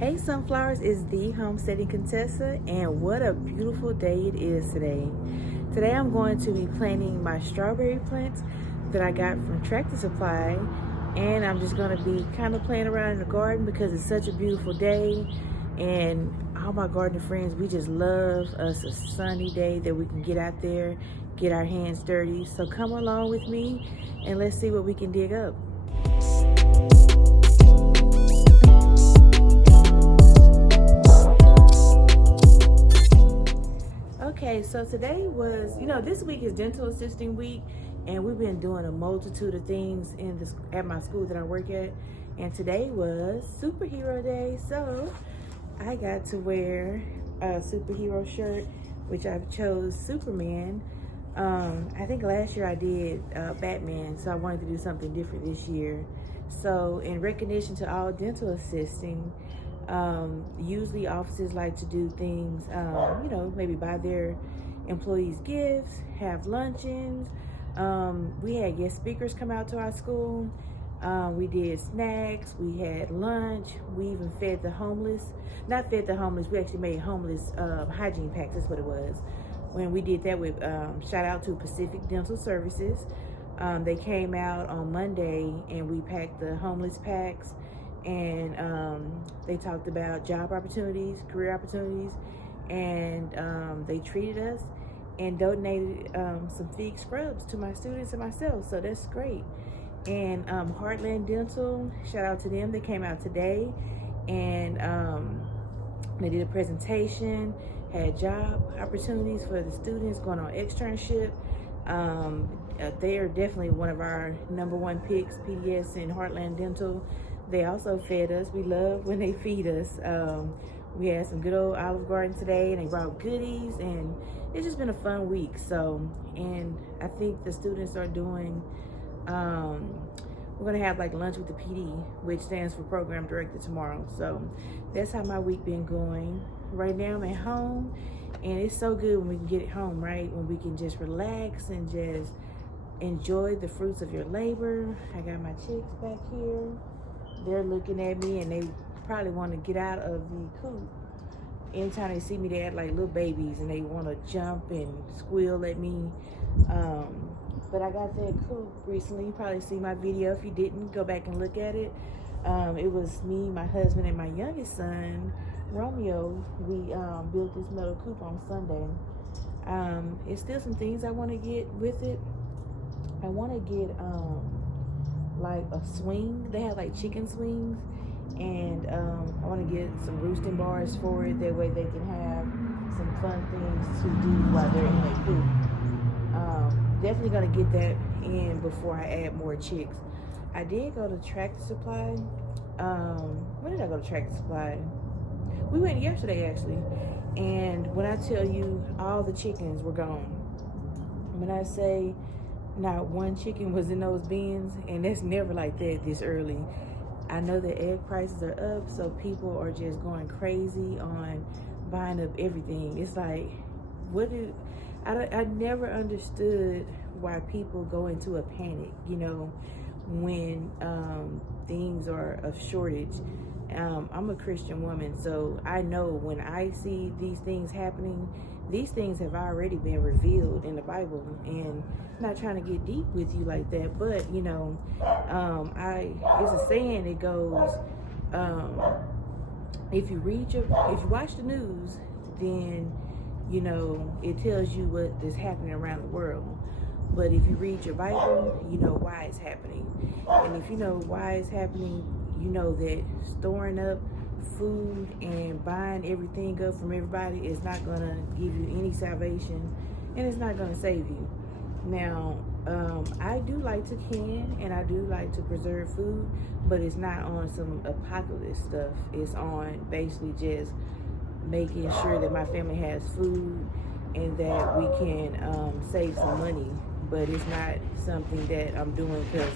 Hey Sunflowers, is the Homesteading Kontessa, and what a beautiful day it is today. Today I'm going to be planting my strawberry plants that I got from Tractor Supply, and I'm just going to be kind of playing around in the garden because it's such a beautiful day, and all my gardening friends, we just love us a sunny day that we can get out there, get our hands dirty. So come along with me and let's see what we can dig up. Okay, so today was, this week is dental assisting week, and we've been doing a multitude of things at my school that I work at, and today was superhero day, so I got to wear a superhero shirt, which I chose Superman. I think last year I did Batman, so I wanted to do something different this year. So in recognition to all dental assisting, usually offices like to do things, maybe buy their employees gifts, have luncheons. We had guest speakers come out to our school. We did snacks, we had lunch, we even fed the homeless. Not fed the homeless, we actually made homeless hygiene packs, that's what it was. When we did that with, shout out to Pacific Dental Services. They came out on Monday and we packed the homeless packs, and they talked about job opportunities, career opportunities, and they treated us and donated some fig scrubs to my students and myself, so that's great. And Heartland Dental, shout out to them, they came out today, and they did a presentation, had job opportunities for the students going on externship. They are definitely one of our #1 picks, PDS and Heartland Dental. They also fed us. We love when they feed us. We had some good old Olive Garden today, and they brought goodies, and it's just been a fun week. So, and I think the students are doing, we're gonna have like lunch with the PD, which stands for Program Director, tomorrow. So that's how my week been going. Right now I'm at home, and it's so good when we can get it home, right? When we can just relax and just enjoy the fruits of your labor. I got my chicks back here. They're looking at me, and they probably want to get out of the coop. Anytime they see me, they act like little babies, and they want to jump and squeal at me. But I got that coop recently. You probably see my video. If you didn't, go back and look at it. It was me, my husband, and my youngest son, Romeo. We built this metal coop on Sunday. It's still some things I want to get with it. I want to get like a swing. They have like chicken swings, and I want to get some roosting bars for it. That way they can have some fun things to do while they're in their coop. Definitely gonna get that in before I add more chicks. I did go to Tractor Supply. When did I go to Tractor Supply? We went yesterday actually, and when I tell you all the chickens were gone, when I say not one chicken was in those bins, and that's never like that this early. I know the egg prices are up, so people are just going crazy on buying up everything. It's like, I never understood why people go into a panic, when things are of shortage. I'm a Christian woman, so I know when I see these things happening, these things have already been revealed in the Bible. And I'm not trying to get deep with you like that, but it's a saying. It goes, if you watch the news, then it tells you what is happening around the world. But if you read your Bible, you know why it's happening. And if you know why it's happening, you know that storing up food and buying everything up from everybody is not going to give you any salvation, and it's not going to save you. Now, I do like to can, and I do like to preserve food, but it's not on some apocalypse stuff. It's on basically just making sure that my family has food and that we can save some money. But it's not something that I'm doing because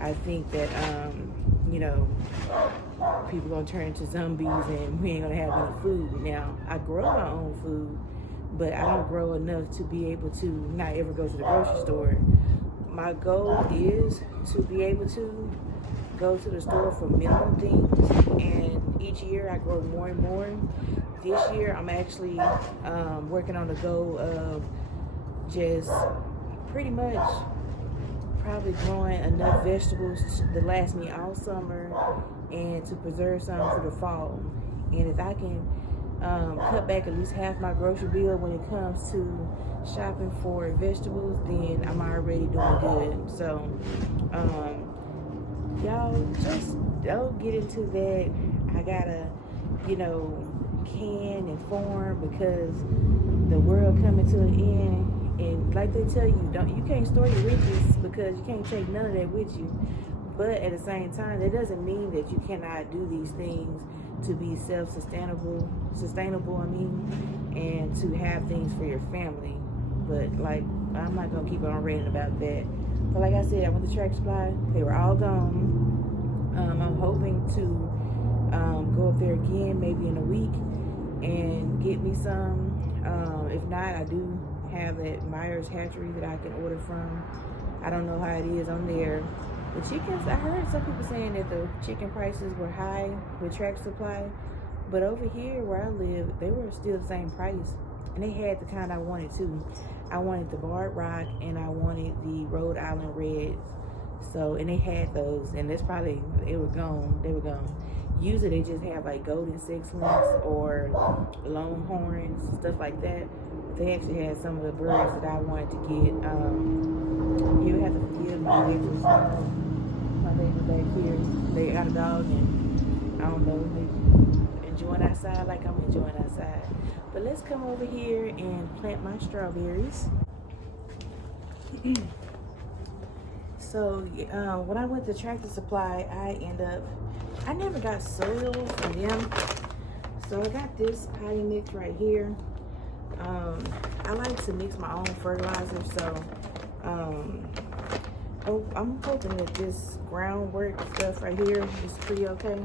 I think that people gonna turn into zombies and we ain't gonna have any food. Now, I grow my own food, but I don't grow enough to be able to not ever go to the grocery store. My goal is to be able to go to the store for minimum things, and each year I grow more and more. This year I'm actually working on the goal of just pretty much probably growing enough vegetables to last me all summer and to preserve some for the fall. And if I can cut back at least half my grocery bill when it comes to shopping for vegetables, then I'm already doing good. So y'all just don't get into that I gotta, can and farm because the world coming to an end. And like they tell you, you can't store your riches because you can't take none of that with you. But at the same time, that doesn't mean that you cannot do these things to be sustainable, and to have things for your family. But like, I'm not gonna keep on ranting about that. But like I said, I went to Tractor Supply. They were all gone. I'm hoping to go up there again maybe in a week and get me some. If not, I do have that Myers hatchery that I can order from. I don't know how it is on there. The chickens, I heard some people saying that the chicken prices were high with Tractor Supply, but over here where I live, they were still the same price, and they had the kind I wanted too. I wanted the Barred Rock and I wanted the Rhode Island Reds. So, and they had those, and that's probably, they were gone. Usually they just have like golden sex links or longhorns, stuff like that. They actually had some of the birds that I wanted to get. You have to forgive my neighbors. My neighbor back here, they got a dog, and I don't know, they enjoying outside like I'm enjoying outside. But let's come over here and plant my strawberries. So when I went to Tractor Supply, I never got soil from them. So I got this potting mix right here. I like to mix my own fertilizer, so I'm hoping that this groundwork stuff right here is pretty okay.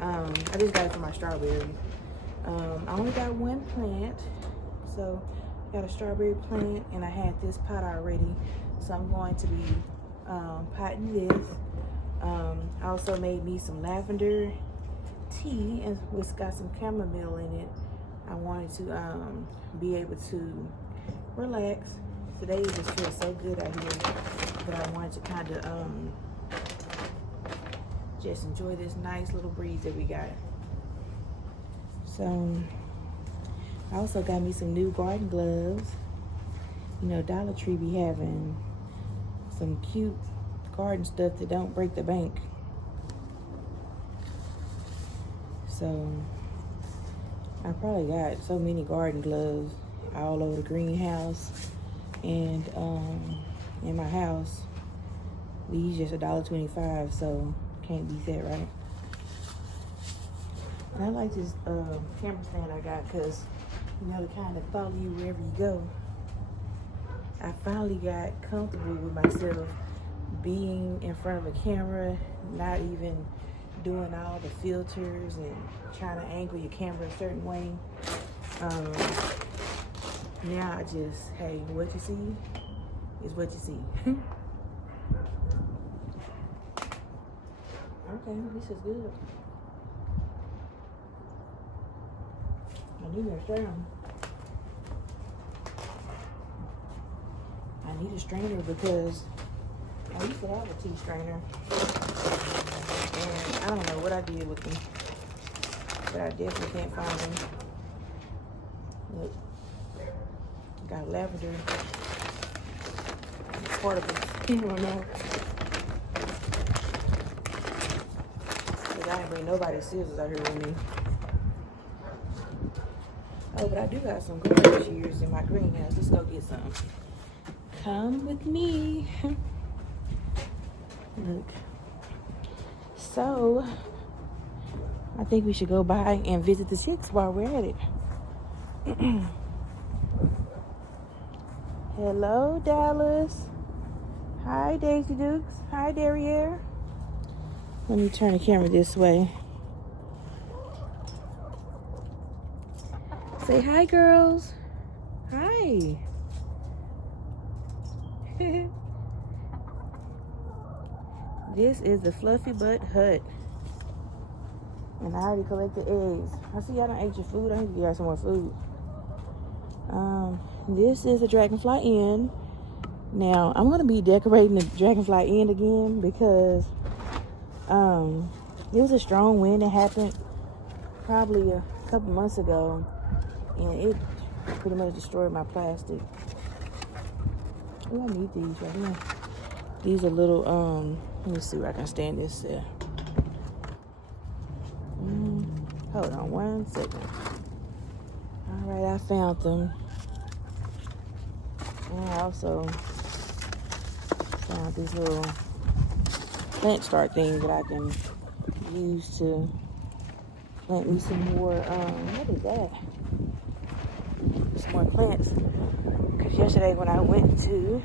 I just got it for my strawberry. I only got one plant, so I got a strawberry plant, and I had this pot already, so I'm going to be potting this. I also made me some lavender tea, and it's got some chamomile in it. I wanted to be able to relax. Today just feels so good out here, but I wanted to kind of just enjoy this nice little breeze that we got. So I also got me some new garden gloves. Dollar Tree be having some cute garden stuff that don't break the bank. So I probably got so many garden gloves all over the greenhouse and in my house. These just $1.25, so can't beat that, right? And I like this camera stand I got because, to kind of follow you wherever you go. I finally got comfortable with myself being in front of a camera, not even doing all the filters and trying to angle your camera a certain way. Now I just, hey, what you see is what you see. Okay, this is good. I need a strainer. I need a strainer because I used to have a tea strainer. And I don't know what I did with them, but I definitely can't find them. Look, got lavender particles. I don't know. Because I didn't bring nobody's scissors out here with me. Oh, but I do got some garden shears in my greenhouse. Let's go get some. Come with me. Look. So, I think we should go by and visit the chicks while we're at it. Hello, Dallas. Hi, Daisy Dukes. Hi, Derriere. Let me turn the camera this way. Say hi, girls. Hi. This is the Fluffy Butt Hut. And I already collected eggs. I see y'all done ate your food. I need to get y'all some more food. This is the Dragonfly Inn. Now, I'm going to be decorating the Dragonfly Inn again because it was a strong wind that happened probably a couple months ago. And it pretty much destroyed my plastic. Oh, I need these right here. These are little, let me see where I can stand this there. Hold on 1 second. All right, I found them. And I also found these little plant start things that I can use to plant me some more, what is that? Some more plants. Because yesterday when I went to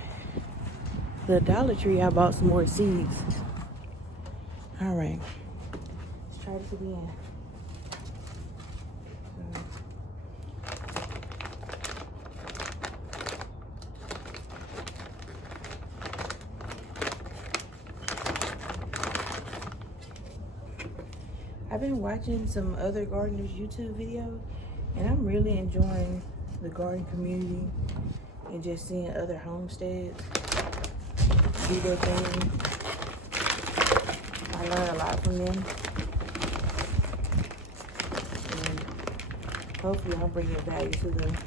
the Dollar Tree, I bought some more seeds. All right, let's try this again. I've been watching some other gardeners' YouTube videos, and I'm really enjoying the garden community and just seeing other homesteads do their thing. I learn a lot from them. And hopefully I'm bringing value to the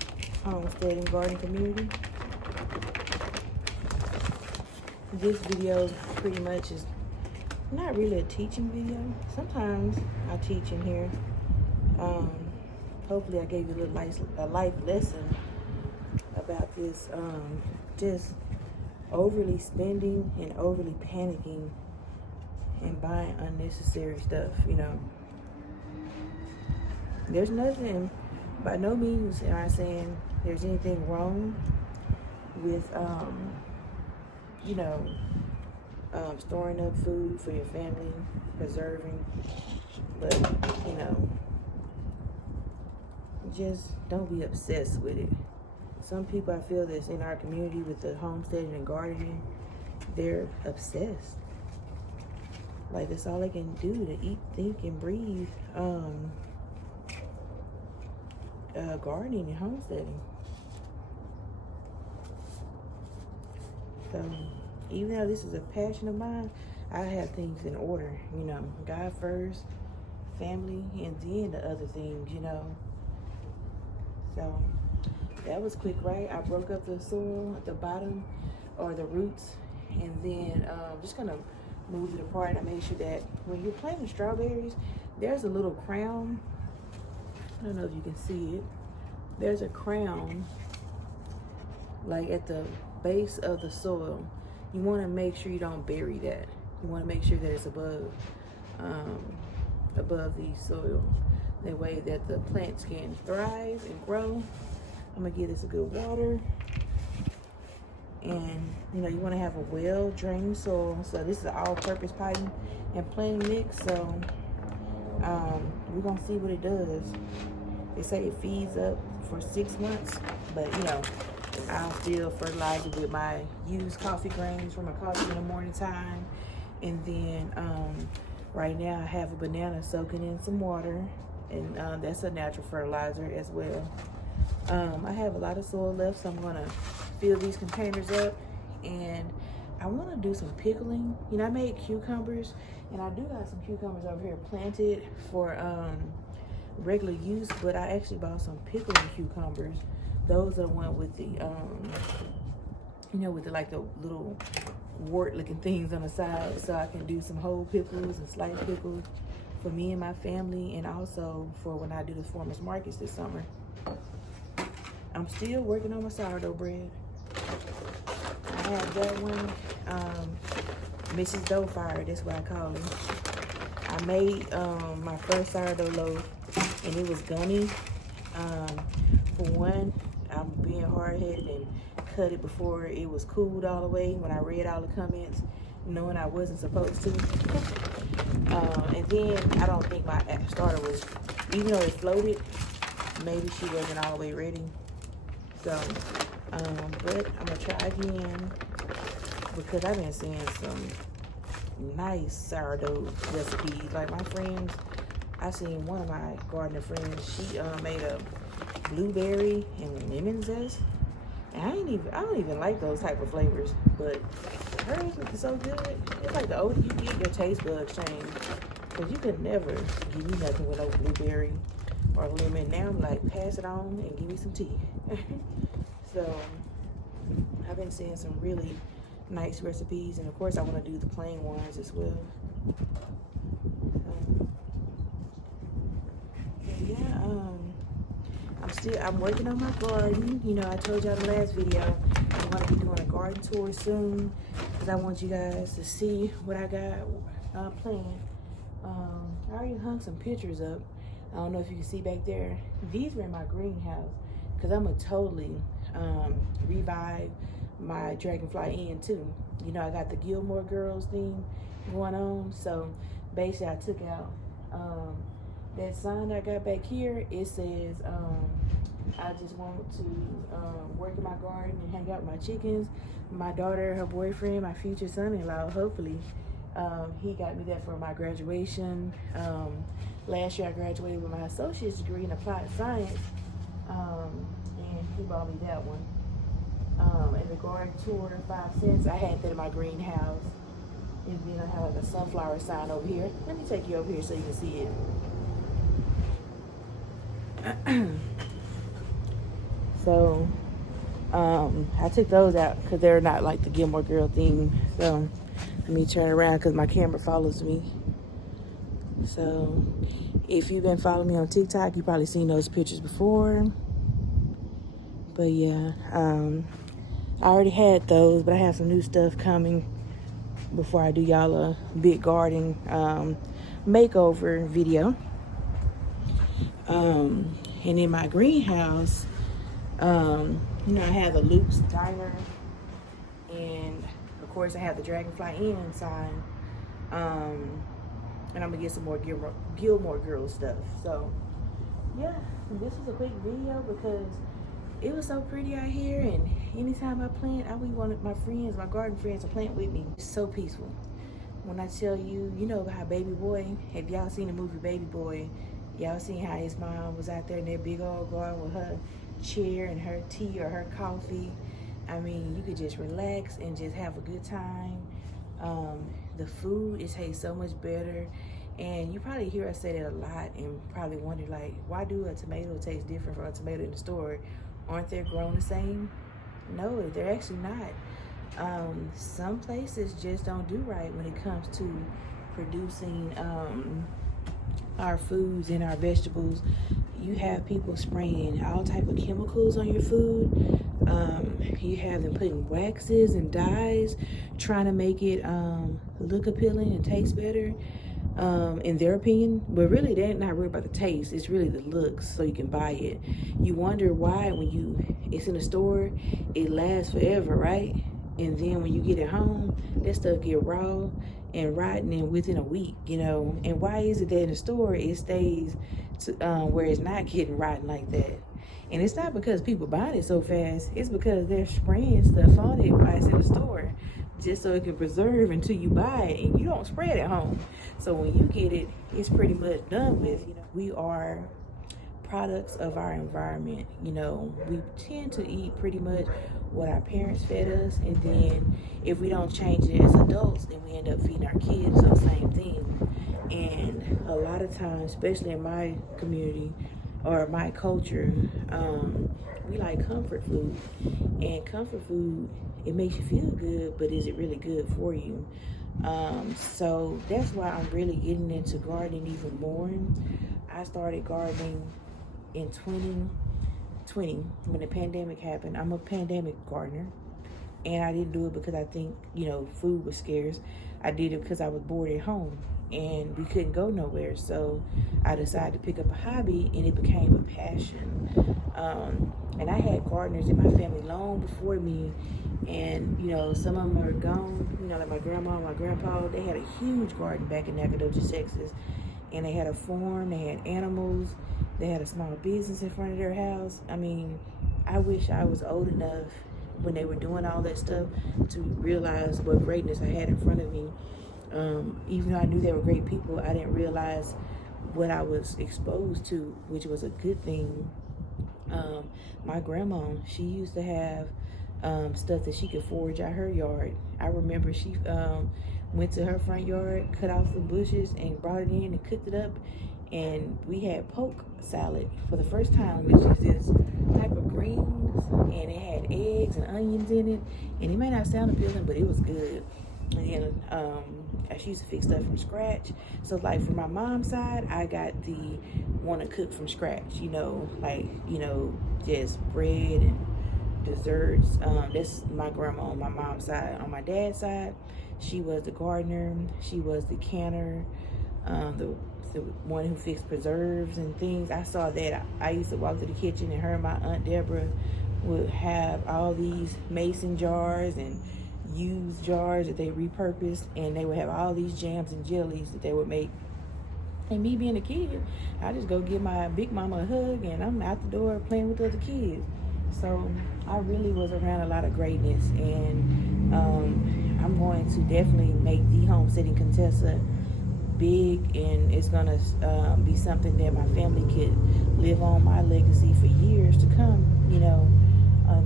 homesteading garden community. This video pretty much is not really a teaching video. Sometimes I teach in here. Hopefully I gave you a life lesson about this. Just overly spending and overly panicking and buying unnecessary stuff, you know. There's nothing, by no means am I saying there's anything wrong with, you know, storing up food for your family, preserving, but, you know, just don't be obsessed with it. Some people I feel that's in our community with the homesteading and gardening, they're obsessed. Like that's all they can do to eat, think, and breathe. Gardening and homesteading. So even though this is a passion of mine, I have things in order, you know. God first, family, and then the other things, you know. So that was quick, right? I broke up the soil at the bottom, or the roots, and then just gonna move it apart. I made sure that when you're planting strawberries, there's a little crown. I don't know if you can see it. There's a crown, like at the base of the soil. You want to make sure you don't bury that. You want to make sure that it's above the soil. That way that the plants can thrive and grow. I'm gonna give this a good water. And you know, you want to have a well-drained soil. So this is an all-purpose potting and planting mix. So we're gonna see what it does. They say it feeds up for 6 months, but you know, I'll still fertilize it with my used coffee grains from my coffee in the morning time. And then right now I have a banana soaking in some water, and that's a natural fertilizer as well. I have a lot of soil left, so I'm gonna fill these containers up, and I want to do some pickling. You know, I made cucumbers, and I do got some cucumbers over here planted for regular use, but I actually bought some pickling cucumbers. Those are the ones with the you know, with the like the little wart looking things on the side, so I can do some whole pickles and sliced pickles for me and my family, and also for when I do the farmers markets this summer. I'm still working on my sourdough bread. I have that one, Mrs. Doughfire, that's what I call it. I made my first sourdough loaf, and it was gummy. For one, I'm being hard-headed and cut it before it was cooled all the way when I read all the comments, knowing I wasn't supposed to. And then I don't think my starter was, even though it floated, maybe she wasn't all the way ready. So, but I'm gonna try again because I've been seeing some nice sourdough recipes. Like my friends, I seen one of my gardener friends, she made a blueberry and lemon zest. And I don't even like those type of flavors, but hers is so good. It's like the older you get, your taste buds change. Cause you could never give me nothing with no blueberry or lemon. Now I'm like, pass it on and give me some tea. So I've been seeing some really nice recipes, and of course I want to do the plain ones as well. I'm working on my garden. You know, I told y'all the last video I'm going to be doing a garden tour soon, because I want you guys to see what I got planned. I already hung some pictures up. I don't know if you can see back there. These were in my greenhouse, because I'm going to totally revive my Dragonfly Inn too. You know, I got the Gilmore Girls theme going on. So basically I took out that sign I got back here. It says I just want to work in my garden and hang out with my chickens. My daughter, her boyfriend, my future son-in-law, hopefully he got me that for my graduation. Last year I graduated with my associate's degree in applied science, and he bought me that one. And the garden tour, 5 cents. I had that in my greenhouse. And then I have like a sunflower sign over here. Let me take you over here so you can see it. So, I took those out because they're not like the Gilmore Girl theme. So, let me turn around because my camera follows me. So, if you've been following me on TikTok, you've probably seen those pictures before. But yeah, I already had those, but I have some new stuff coming before I do y'all a big garden makeover video. And in my greenhouse, you know, I have the Luke's Diner, and of course I have the Dragonfly Inn sign. And I'm gonna get some more Gilmore Girls stuff. So yeah, this is a quick video because it was so pretty out here, and anytime I plant, I really wanted my friends, my garden friends, to plant with me. It's so peaceful. When I tell you, you know how Baby Boy, have y'all seen the movie Baby Boy? Y'all seen how his mom was out there in that big old garden with her chair and her tea or her coffee? I mean, you could just relax and just have a good time. The food, it tastes so much better. And you probably hear us say that a lot and probably wonder, like, why do a tomato taste different from a tomato in the store? Aren't they grown the same? No, they're actually not. Some places just don't do right when it comes to producing our foods and our vegetables. You have people spraying all type of chemicals on your food. You have them putting waxes and dyes, trying to make it look appealing and taste better, in their opinion. But really, they're not worried about the taste. It's really the looks, so you can buy it. You wonder why when it's in the store, it lasts forever, right? And then when you get it home, that stuff get raw and rotten and within a week, you know. And why is it that in the store it stays where it's not getting rotten like that? And it's not because people buying it so fast. It's because they're spraying stuff on it while it's in the store, just so it can preserve until you buy it, and you don't spray it at home. So when you get it, it's pretty much done with. You know, we are products of our environment. You know, we tend to eat pretty much what our parents fed us, and then if we don't change it as adults, then we end up feeding our kids the same thing. And a lot of times, especially in my community or my culture, we like comfort food. And comfort food, it makes you feel good, but is it really good for you? So that's why I'm really getting into gardening even more. I started gardening in 2020 when the pandemic happened. I'm a pandemic gardener, and I didn't do it because I think, you know, food was scarce. I did it because I was bored at home and we couldn't go nowhere. So I decided to pick up a hobby, and it became a passion. And I had gardeners in my family long before me, and you know, some of them are gone. You know, like my grandma and my grandpa, they had a huge garden back in Nacogdoches, Texas, and they had a farm, they had animals, they had a small business in front of their house. I mean, I wish I was old enough when they were doing all that stuff to realize what greatness I had in front of me. Even though I knew they were great people, I didn't realize what I was exposed to, which was a good thing. My grandma, she used to have stuff that she could forage out her yard. I remember she went to her front yard, cut off some bushes, and brought it in and cooked it up. And we had poke salad for the first time, which is this type of greens, and it had eggs and onions in it. And it may not sound appealing, but it was good. And she used to fix stuff from scratch. So like for my mom's side, I got the want to cook from scratch, just bread and desserts. That's my grandma on my mom's side. On my dad's side, she was the gardener, she was the canner, the one who fixed preserves and things. I saw that. I used to walk to the kitchen, and her and my Aunt Deborah would have all these mason jars and used jars that they repurposed, and they would have all these jams and jellies that they would make. And me being a kid, I just go give my big mama a hug, and I'm out the door playing with other kids. So I really was around a lot of greatness, and I'm going to definitely make the Homesteading Kontessa big, and it's gonna be something that my family could live on my legacy for years to come,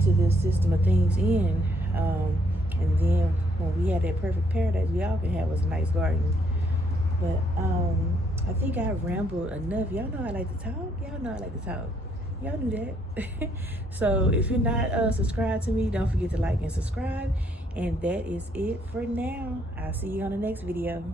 to this system of things in. And then when we have that perfect paradise, we all can have us a nice garden. But I think I rambled enough. Y'all know I like to talk. Y'all knew that. So if you're not subscribed to me, don't forget to like and subscribe. And that is it for now. I'll see you on the next video.